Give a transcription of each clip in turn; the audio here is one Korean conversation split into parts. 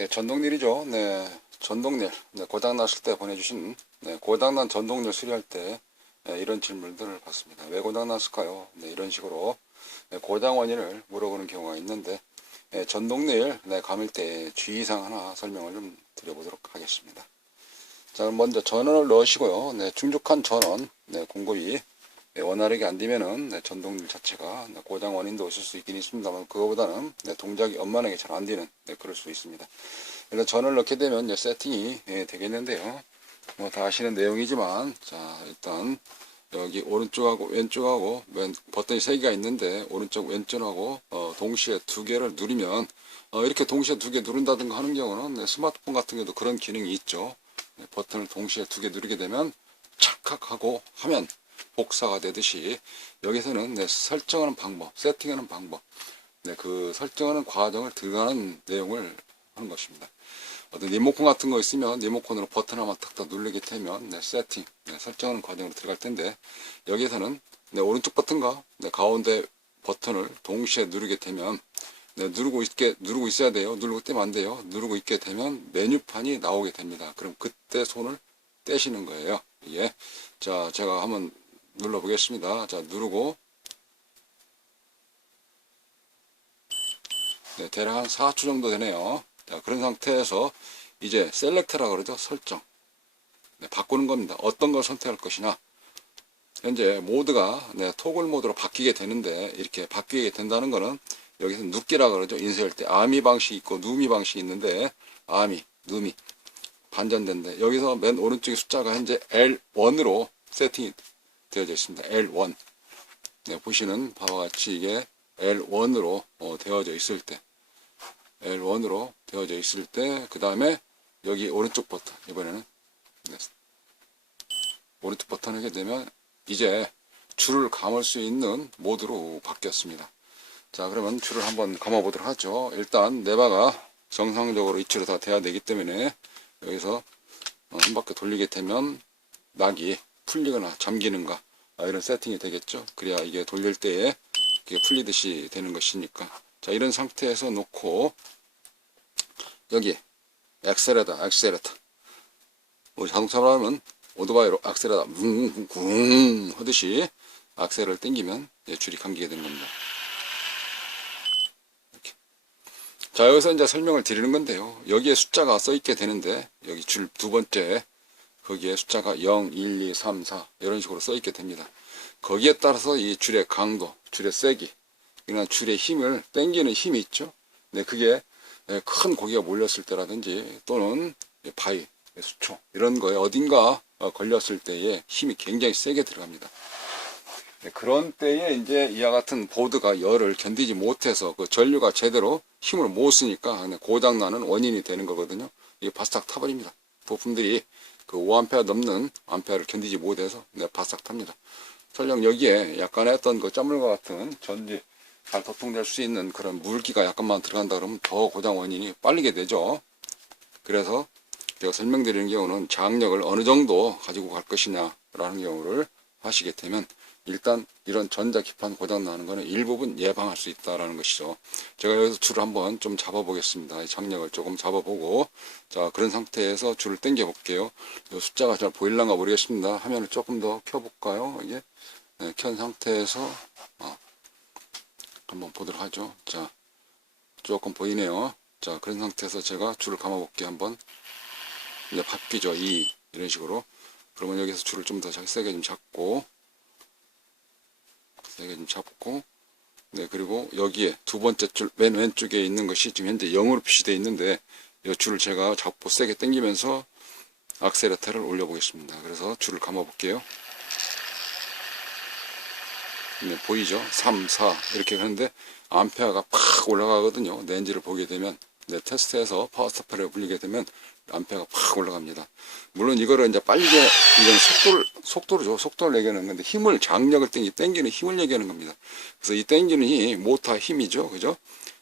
네, 전동릴이죠. 네, 전동릴. 네, 고장났을 때 보내주신, 네, 고장난 전동릴 수리할 때, 네, 이런 질문들을 받습니다. 왜 고장났을까요? 네, 이런 식으로, 네, 고장 원인을 물어보는 경우가 있는데, 네, 전동릴, 네, 감을 때 주의사항 하나 설명을 좀 드려보도록 하겠습니다. 자, 그럼 먼저 전원을 넣으시고요. 네, 충족한 전원, 네, 공급이 네, 원활하게 안 되면은, 네, 전동릴 자체가, 네, 고장 원인도 있을 수 있긴 있습니다만, 그거보다는, 네, 동작이 원만하게 잘 안 되는, 네, 그럴 수 있습니다. 일단 전원을 넣게 되면 이제 세팅이 되겠는데요. 뭐 다 아시는 내용이지만, 자, 일단 여기 오른쪽하고 왼쪽하고 버튼이 3개가 있는데 오른쪽 왼쪽하고 동시에 2개를 누르면 이렇게 동시에 2개 누른다든가 하는 경우는 네, 스마트폰 같은 경우도 그런 기능이 있죠. 네, 버튼을 동시에 2개 누르게 되면 착각하고 하면 복사가 되듯이 여기서는 네, 설정하는 방법, 세팅하는 방법, 네, 그 설정하는 과정을 들어가는 내용을 하는 것입니다. 어떤 리모컨 같은 거 있으면 리모컨으로 버튼 하나만 탁탁 누르게 되면 네, 세팅, 네, 설정하는 과정으로 들어갈 텐데 여기에서는 네, 오른쪽 버튼과 네, 가운데 버튼을 동시에 누르게 되면 네, 누르고 있어야 돼요. 누르고 떼면 안 돼요. 누르고 있게 되면 메뉴판이 나오게 됩니다. 그럼 그때 손을 떼시는 거예요. 예. 자, 제가 한번 눌러 보겠습니다. 자, 누르고 네, 대략 한 4초 정도 되네요. 자, 그런 상태에서 이제 셀렉트라 그러죠. 설정. 네, 바꾸는 겁니다. 어떤 걸 선택할 것이냐. 현재 모드가 네, 토글 모드로 바뀌게 되는데 이렇게 바뀌게 된다는 거는 여기서 눕기라 그러죠. 인쇄할 때 아미 방식이 있고 누미 방식이 있는데 아미, 누미 반전된데 여기서 맨 오른쪽에 숫자가 현재 L1으로 세팅이 되어져 있습니다. L1. 네, 보시는 바와 같이 이게 L1으로 되어져 있을 때 L1으로 되어져 있을 때 그 다음에 여기 오른쪽 버튼 이번에는 네, 오른쪽 버튼 하게 되면 이제 줄을 감을 수 있는 모드로 바뀌었습니다. 자, 그러면 줄을 한번 감아 보도록 하죠. 일단 레바가 정상적으로 이치로 다 돼야 되기 때문에 여기서 한 바퀴 돌리게 되면 낙이 풀리거나 잠기는가 이런 세팅이 되겠죠. 그래야 이게 돌릴 때에 이게 풀리듯이 되는 것이니까. 자, 이런 상태에서 놓고 여기 엑셀레터 우리 자동차로 하면 오토바이로 악셀에다 뭉 하듯이 악셀을 당기면 줄이 감기게 되는 겁니다. 이렇게. 자, 여기서 이제 설명을 드리는 건데요. 여기에 숫자가 써 있게 되는데 여기 줄 두 번째 거기에 숫자가 0, 1, 2, 3, 4 이런 식으로 써 있게 됩니다. 거기에 따라서 이 줄의 강도, 줄의 세기, 그러나 줄의 힘을 당기는 힘이 있죠. 네, 그게 큰 고기가 몰렸을 때라든지 또는 바위, 수초 이런 거에 어딘가 걸렸을 때에 힘이 굉장히 세게 들어갑니다. 네, 그런 때에 이제 이와 같은 보드가 열을 견디지 못해서 그 전류가 제대로 힘을 못 쓰니까 고장나는 원인이 되는 거거든요. 이게 바싹 타버립니다. 부품들이 그 5A 넘는 암페어를 견디지 못해서 바싹 탑니다. 설령 여기에 약간의 어떤 그 짠물과 같은 전지 잘 도통될 수 있는 그런 물기가 약간만 들어간다 그러면 더 고장 원인이 빨리게 되죠. 그래서 제가 설명드리는 경우는 장력을 어느 정도 가지고 갈 것이냐 라는 경우를 하시게 되면 일단 이런 전자기판 고장 나는 거는 일부분 예방할 수 있다라는 것이죠. 제가 여기서 줄을 한번 좀 잡아 보겠습니다. 장력을 조금 잡아 보고 자, 그런 상태에서 줄을 당겨 볼게요. 숫자가 잘 보일란가 모르겠습니다. 화면을 조금 더 켜 볼까요? 이게 네, 켠 상태에서 한번 보도록 하죠. 자, 조금 보이네요. 자, 그런 상태에서 제가 줄을 감아 볼게요. 한번 이제 바뀌죠. 이런 식으로. 그러면 여기서 줄을 좀 더 세게 좀 잡고 네, 그리고 여기에 두 번째 줄 맨 왼쪽에 있는 것이 지금 현재 0으로 표시되어 있는데 이 줄을 제가 잡고 세게 당기면서 악셀레터를 올려 보겠습니다. 그래서 줄을 감아 볼게요. 네, 보이죠? 3, 4 이렇게 하는데 암페어가 팍 올라가거든요. 렌즈를 보게 되면 네, 테스트해서 파워스타파를 불리게 되면 암페어가 팍 올라갑니다. 물론 이거를 이제 빨리 이건 속도를 얘기하는 건데 힘을 장력을 당기는 힘을 얘기하는 겁니다. 그래서 이 당기는 힘이 모터 힘이죠, 그죠?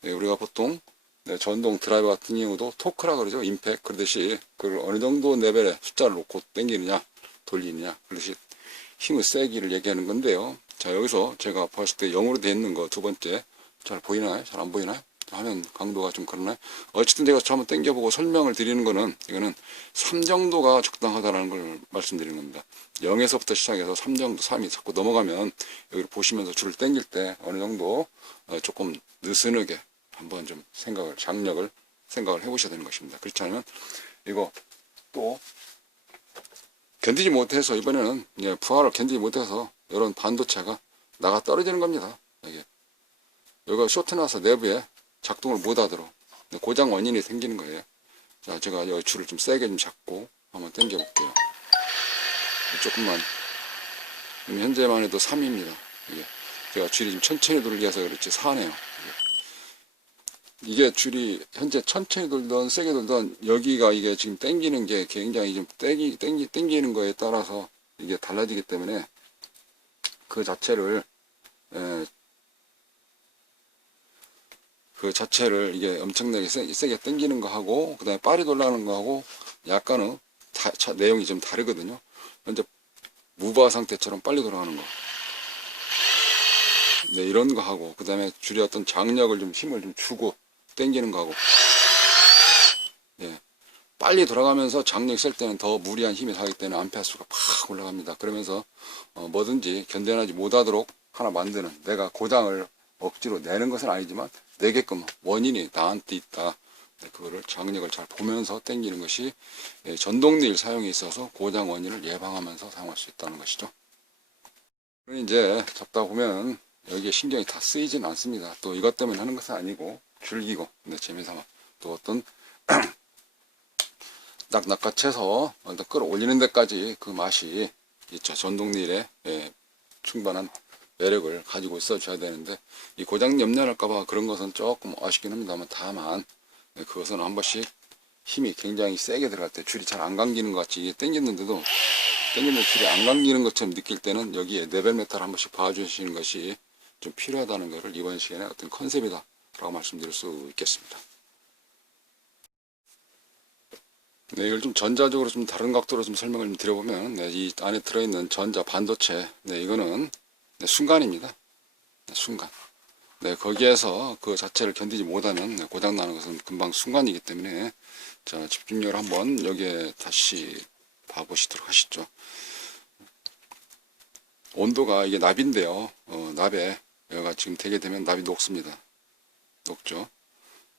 네, 우리가 보통 네, 전동 드라이버 같은 경우도 토크라 그러죠, 임팩 그러듯이 그걸 어느 정도 레벨의 숫자를 놓고 당기느냐, 돌리느냐, 그러듯이 힘의 세기를 얘기하는 건데요. 자, 여기서 제가 봤을 때 0으로 되어 있는 거 두 번째 잘 보이나요? 잘 안 보이나요? 하면 강도가 좀 그러네. 어쨌든 제가 한번 당겨보고 설명을 드리는 거는, 이거는 3 정도가 적당하다라는 걸 말씀드리는 겁니다. 0에서부터 시작해서 3 정도, 3이 자꾸 넘어가면 여기를 보시면서 줄을 당길 때 어느 정도 조금 느슨하게 한번 좀 장력을 생각을 해보셔야 되는 것입니다. 그렇지 않으면 이거 또 견디지 못해서, 이번에는 부하를 견디지 못해서 이런 반도체가 나가 떨어지는 겁니다. 여기가 쇼트 나서 내부에 작동을 못하도록 고장 원인이 생기는 거예요. 자, 제가 여기 줄을 좀 세게 좀 잡고 한번 당겨 볼게요. 조금만. 현재만 해도 3입니다. 제가 줄이 좀 천천히 돌게 해서 그렇지 4네요. 이게 줄이 현재 천천히 돌던 세게 돌던 여기가 이게 지금 당기는 게 굉장히 좀 당기는 거에 따라서 이게 달라지기 때문에 그 자체를 이게 엄청나게 세게 당기는 거 하고, 그 다음에 빨리 돌아가는 거 하고 약간은 내용이 좀 다르거든요. 현재 무바 상태처럼 빨리 돌아가는 거, 네, 이런 거 하고, 그 다음에 줄이 어떤 장력을 좀 힘을 좀 주고 당기는 거 하고, 예, 빨리 돌아가면서 장력 쓸 때는 더 무리한 힘이 가기 때문에 암페어수가 팍 올라갑니다. 그러면서 뭐든지 견뎌내지 못하도록 하나 만드는, 내가 고장을 억지로 내는 것은 아니지만 내게끔 원인이 나한테 있다. 그거를 장력을 잘 보면서 당기는 것이 전동릴 사용에 있어서 고장 원인을 예방하면서 사용할 수 있다는 것이죠. 이제 잡다 보면 여기에 신경이 다 쓰이진 않습니다. 또 이것 때문에 하는 것은 아니고 즐기고 재미삼아 또 어떤 딱 낚아채서 끌어올리는 데까지 그 맛이 있죠. 전동릴에 충분한 매력을 가지고 있어 줘야 되는데, 이 고장 염려할까봐 그런 것은 조금 아쉽긴 합니다만, 다만 그것은 한 번씩 힘이 굉장히 세게 들어갈 때 줄이 잘 안 감기는 것 같이 이게 당겼는데도 줄이 안 감기는 것처럼 느낄 때는 여기에 레벨 메탈 한 번씩 봐주시는 것이 좀 필요하다는 것을 이번 시간에 어떤 컨셉이다 라고 말씀드릴 수 있겠습니다. 네, 이걸 좀 전자적으로 좀 다른 각도로 좀 설명을 좀 드려보면, 이 안에 들어있는 전자 반도체, 이거는 순간입니다. 순간. 거기에서 그 자체를 견디지 못하면 고장나는 것은 금방 순간이기 때문에, 자, 집중력을 한번 여기에 다시 봐보시도록 하시죠. 온도가 이게 납인데요. 납에 여기가 지금 되게 되면 납이 녹습니다. 녹죠.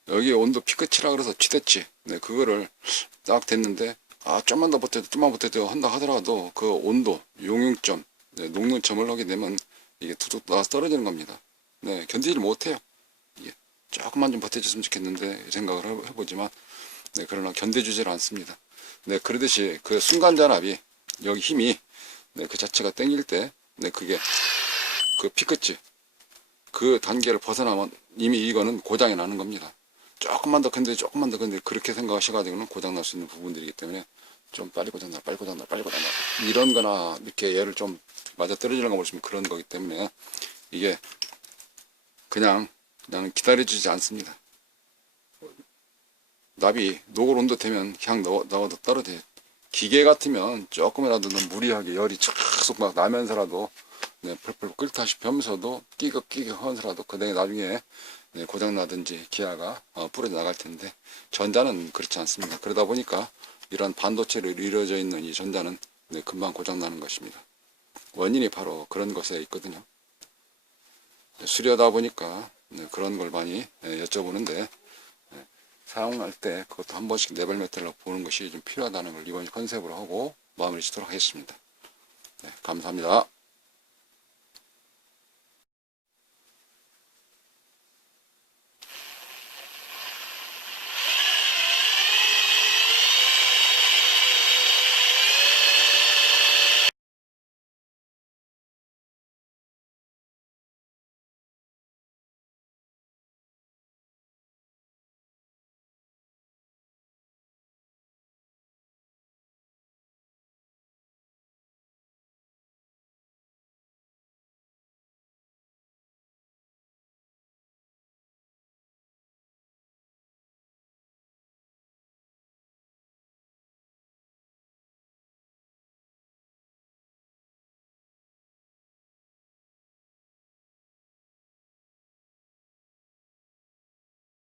여기 온도 피크치라 그래서 최대치, 그거를 딱 됐는데, 좀만 더 버텨도 한다 하더라도 그 온도 용융점, 녹는 점을 하게 되면 이게 툭툭 나와서 떨어지는 겁니다. 견디지 못해요. 이게 조금만 좀 버텨줬으면 좋겠는데 생각을 해보지만, 그러나 견뎌주질 않습니다. 그러듯이 그 순간 잔압이, 여기 힘이 그 자체가 당길 때, 그게 그 피크치 그 단계를 벗어나면 이미 이거는 고장이 나는 겁니다. 조금만 더 건데 그렇게 생각하셔가지고는 고장 날 수 있는 부분들이기 때문에, 좀 빨리 고장나 이런 거나 이렇게 얘를 좀 맞아 떨어지는 거 보시면 그런 거기 때문에, 이게 그냥 기다려주지 않습니다. 납이 녹을 온도 되면 그냥 나와도 떨어져요. 기계 같으면 조금이라도 무리하게 열이 촥 막 나면서라도 펄펄 끓다시피 하면서도 끼걱 하면서라도 그다음에 나중에 고장나든지 기아가 부러져 나갈 텐데, 전자는 그렇지 않습니다. 그러다 보니까 이런 반도체로 이루어져 있는 이 전자는 금방 고장나는 것입니다. 원인이 바로 그런 것에 있거든요. 수리하다 보니까 그런 걸 많이 여쭤보는데, 사용할 때 그것도 한 번씩 레벨 메탈로 보는 것이 좀 필요하다는 걸 이번 컨셉으로 하고 마무리 짓도록 하겠습니다. 감사합니다.